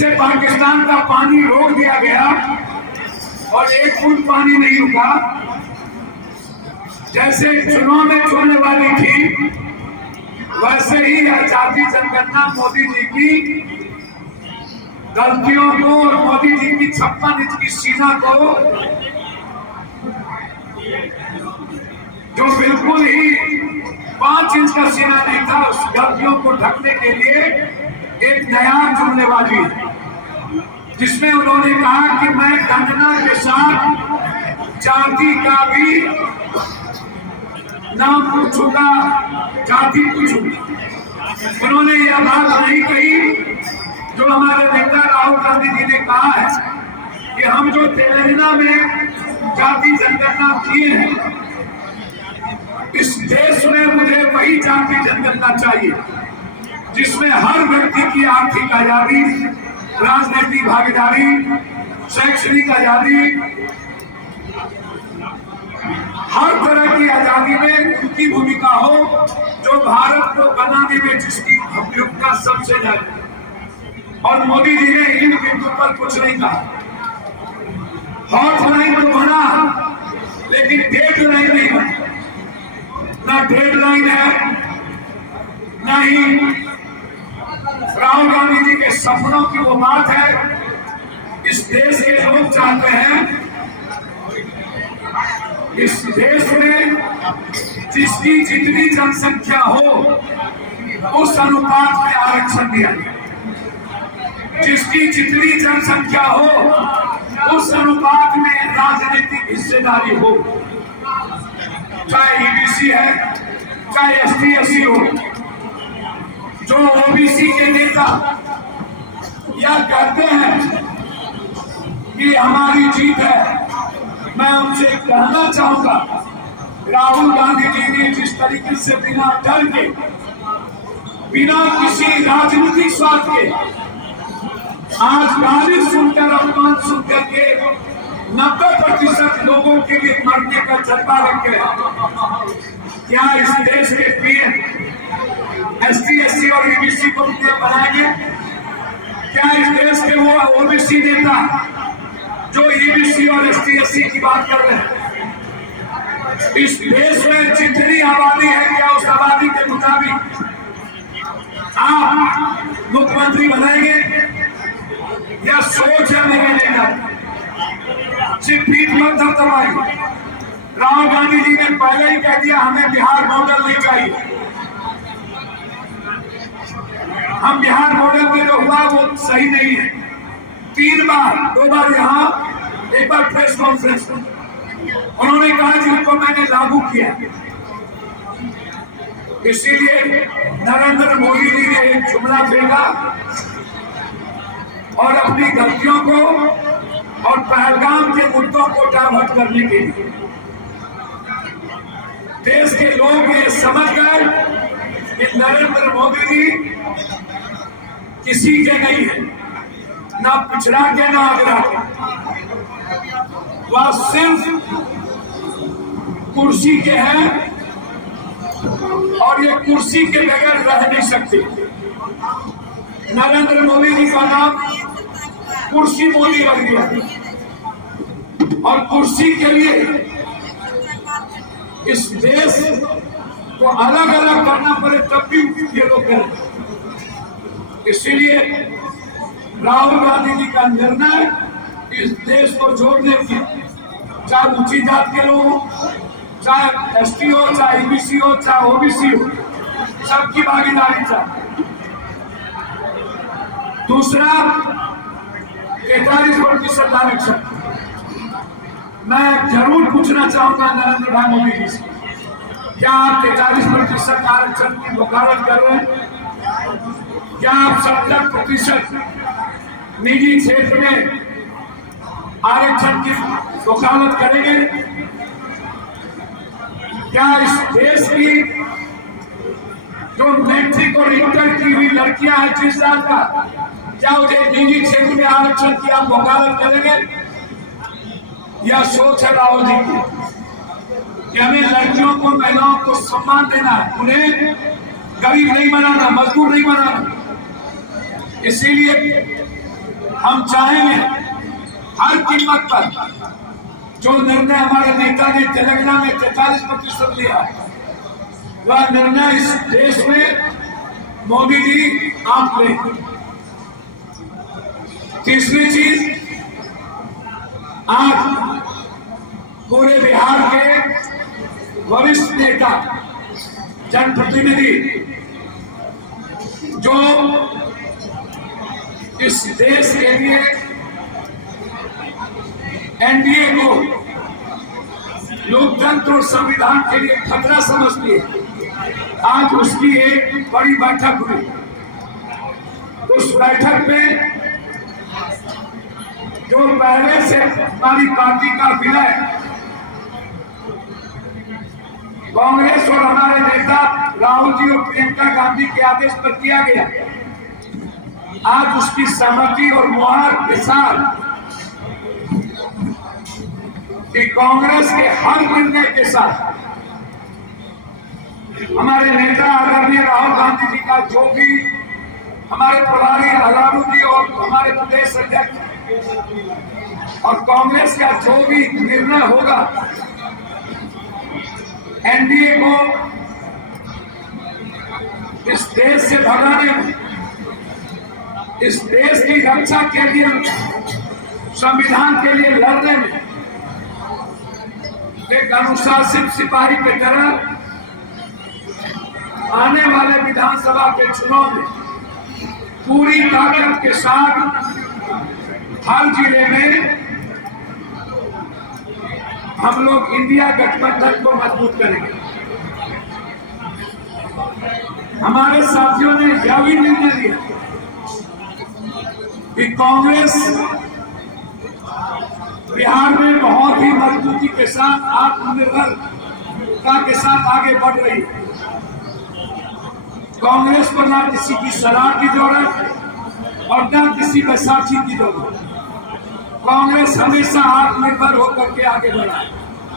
जैसे पाकिस्तान का पानी रोक दिया गया और एक बूंद पानी नहीं रुका, जैसे चुनाव में चुनने वाली थी, वैसे ही आजादी जनगणना मोदी जी की गलतियों को और मोदी जी की 56 इंच की सीना को, जो बिल्कुल ही 5 इंच का सीना नहीं था, उस गलतियों को ढकने के लिए एक नया जुमलेबाजी, जिसमें उन्होंने कहा कि मैं गणना के साथ जाति का भी नाम पूछूंगा, जाति पूछूंगा। उन्होंने यह बात नहीं कही जो हमारे नेता राहुल गांधी जी ने कहा है कि हम जो तेलंगाना में जाति जनगणना किए हैं, इस देश में मुझे वही जाति जनगणना चाहिए जिसमें हर व्यक्ति की आर्थिक आजादी, राजनीतिक भागीदारी, शैक्षणिक आजादी, हर तरह की आजादी में उनकी भूमिका हो, जो भारत को बनाने में जिसकी भूमिका सबसे ज्यादा। और मोदी जी ने इन बिंदु पर कुछ नहीं कहा। हॉटलाइन तो बना, लेकिन डेडलाइन नहीं बना। ना डेडलाइन है, ना ही राहुल गांधी जी के सपनों की वो बात है। इस देश के लोग चाहते हैं, इस देश में जिसकी जितनी जनसंख्या हो उस अनुपात में आरक्षण दिया जाए, जिसकी जितनी जनसंख्या हो उस अनुपात में राजनीतिक हिस्सेदारी हो, चाहे ईबीसी है, चाहे एसटी एससी हो। जो ओबीसी के नेता या कहते हैं कि हमारी जीत है, मैं उनसे कहना चाहूंगा, राहुल गांधी जी ने जिस तरीके से बिना डर के, बिना किसी राजनीतिक स्वार्थ के आज गाली सुनकर, अपमान सुनकर के 90% लोगों के लिए मरने का जज्बा रखे। क्या इस देश के पीएम एसटी एससी और ईबीसी को बनाएंगे? क्या इस देश के वो ओबीसी नेता जो ईबीसी और एसटी एससी की बात कर रहे हैं, इस देश में जितनी आबादी है, क्या उस आबादी के मुताबिक आप मुख्यमंत्री बनाएंगे? या सोच है मेरे नेता, सिर्फ पीठ मत दबाई। राहुल गांधी जी ने पहले ही कह दिया, हमें बिहार मॉडल नहीं चाहिए। हम बिहार मॉडल में जो हुआ वो सही नहीं है। 3 बार, 2 बार यहाँ, एक बार प्रेस कॉन्फ्रेंस में उन्होंने कहा जिनको मैंने लागू किया। इसीलिए नरेंद्र मोदी जी ने एक जुमला फेंका और अपनी गलतियों को और पहलगाम के मुद्दों को डाइवर्ट करने के लिए देश के लोग ये समझ गए कि नरेंद्र मोदी जी किसी के नहीं है, ना पिछड़ा के ना अगड़ा के, वह सिर्फ कुर्सी के हैं और ये कुर्सी के बगैर रह नहीं सकते। नरेंद्र मोदी जी का नाम कुर्सी मोदी रख दिया और कुर्सी के लिए इस देश को अलग अलग करना पड़े तब भी ये लोग करें। इसीलिए राहुल गांधी जी का निर्णय इस देश को जोड़ने की, चाहे ऊंची जात के लोग हो, चाहे एसटी हो, चाहे ईबीसी हो, चाहे ओबीसी हो, सबकी भागीदारी चाहिए। दूसरा, 43% आरक्षण। मैं जरूर पूछना चाहूंगा नरेंद्र भाई मोदी जी से, क्या आप 43% आरक्षण की वकालत कर रहे हैं? क्या आप 70% निजी क्षेत्र में आरक्षण की वकालत करेंगे? क्या इस देश की जो मैट्रिक और इंटर की हुई लड़कियां हैं 30 साल का, क्या उन्हें निजी क्षेत्र में आरक्षण की आप वकालत करेंगे? यह सोच है राहुल जी की कि हमें लड़कियों को, महिलाओं को सम्मान देना है, उन्हें गरीब नहीं बनाना, मजदूर नहीं बनाना। इसीलिए हम चाहेंगे हर कीमत पर जो निर्णय हमारे नेता ने तेलंगाना में 43% लिया, वह निर्णय इस देश में मोदी जी आप लें। तीसरी चीज, आज पूरे बिहार के वरिष्ठ नेता, जनप्रतिनिधि जो इस देश के लिए एनडीए को लोकतंत्र और संविधान के लिए खतरा समझती है, आज उसकी एक बड़ी बैठक हुई। उस बैठक में जो पहले से हमारी पार्टी का विलय कांग्रेस और हमारे नेता राहुल जी और प्रियंका गांधी के आदेश पर किया गया, आज उसकी सहमति और मुहर के साथ कि कांग्रेस के हर निर्णय के साथ हमारे नेता आदरणीय राहुल गांधी जी का जो भी, हमारे प्रभारी अलारू जी और हमारे प्रदेश अध्यक्ष और कांग्रेस का जो भी निर्णय होगा, एनडीए को इस देश से भगाने में, इस देश की रक्षा के लिए, संविधान के लिए लड़ने में एक अनुशासित सिपाही की तरह आने वाले विधानसभा के चुनाव में पूरी ताकत के साथ हर जिले में हम लोग इंडिया गठबंधन को मजबूत करेंगे। हमारे साथियों ने यह भी निर्णय लिया कि कांग्रेस बिहार में बहुत ही मजबूती के साथ आत्मनिर्भरता के साथ आगे बढ़ रही है। कांग्रेस को ना किसी की सलाह की जरूरत और ना किसी बैसाखी की जरूरत। कांग्रेस हमेशा आत्मनिर्भर होकर के आगे बढ़ा है।